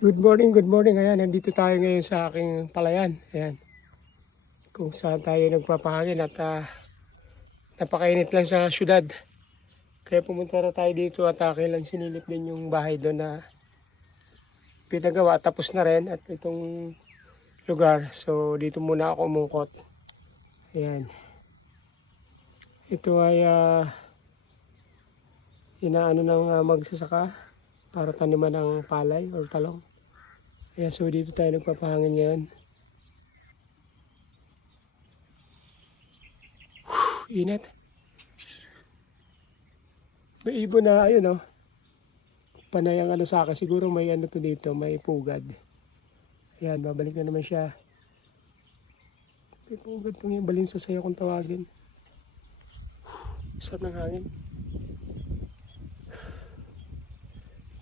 Good morning, good morning. Ayan, nandito tayo ngayon sa aking palayan. Ayan, kung saan tayo nagpapahangin at napakainit lang sa syudad. Kaya pumunta na tayo dito at lang sinilip din yung bahay doon na pinagawa. Tapos na rin at itong lugar. So dito muna ako umungkot. Ayan. Ito ay inaano ng magsasaka para taniman ng palay o talong. Ayan, so dito tayo nagpapahangin ngayon. Init. May ibon na ayun oh. Panay ang ano sa akin. Siguro may ano to dito, may pugad. Ayan, babalik na naman siya. May pugad pang yung balinsa sa'yo kung tawagin. Sarap ng hangin.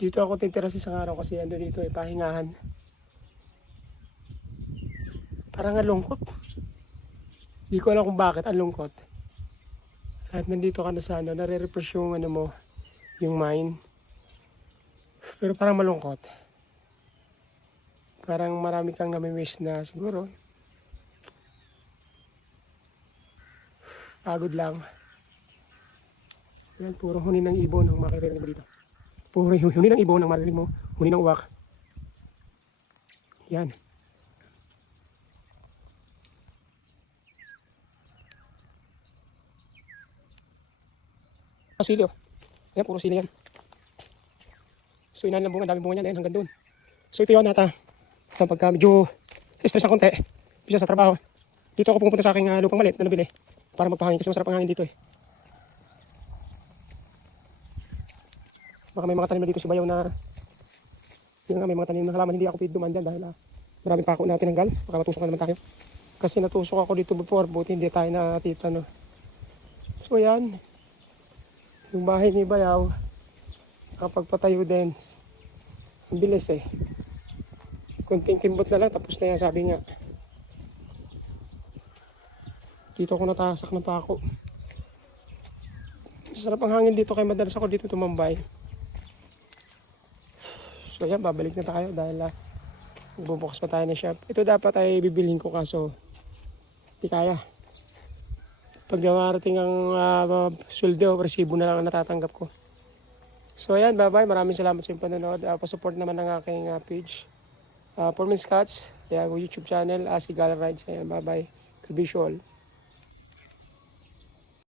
Dito ako titira sa isang araw kasi ando dito eh, pahingahan. Parang alungkot. Hindi ko alam kung bakit alungkot. At nandito ka na sa ano, nare-refresh yung ano mo, yung mind. Pero parang malungkot. Parang marami kang nami-miss na siguro. Pagod lang. Yan, puro huni ng ibon ang makikita mo dito. Puro huni ng ibon ang marinig mo. Huni ng uwak. Yan. Sili oh. Yan, puro sili yan. So inahan lang bunga, daming bunga yan hanggang doon. So ito yun nata. Pagka medyo stress na konti, bisa sa trabaho. Dito ako pupunta sa aking lupang maliit na nabili para magpahangin kasi masarap ang hangin dito eh. Baka may mga tanim na dito si Bayaw na yun nga, may mga tanim na halaman hindi ako pwede duman dyan dahil maraming pako na tinanggal. Baka matusok na naman tayo. Kasi natusok ako dito before, buti hindi tayo natita no. So yan. Yung bahay ni Bayaw, kapag patayo din, ang bilis eh. Kunting kimbot na lang, tapos na yan, sabi nga. Dito ako natasak ng pako. Sarap ang hangin dito, kaya madalas ako dito tumambay. So yan, babalik na tayo dahil bubukas pa tayo ng shop. Ito dapat ay bibilhin ko kaso di kaya. Pag dumarating ang sweldo, resibo na lang ang natatanggap ko. So ayan, bye bye. Maraming salamat sa panonood. Pa-support naman ng aking page. For Miss Cats, yung YouTube channel, si Gala Rides. Ayan, bye bye. Good visual.